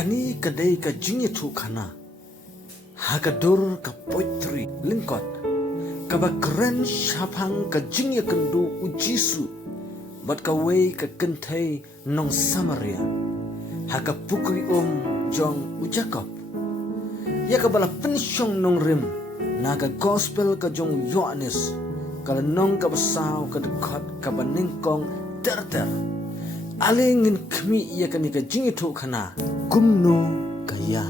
kani kadai ka jingye thu khana hagadur ka poetry lingkot ka ba kren shapang ka jingye kendu ujisu bat ka wei ka kenthai nong Samaria haka pukri jong ujakop ya ka bala pensyong nong rim naga gospel ka jong Yohanes kala nong ka basaw ka dekat ka baningkong ter alingin kami ya kani ka jingye thu khana kumno kaya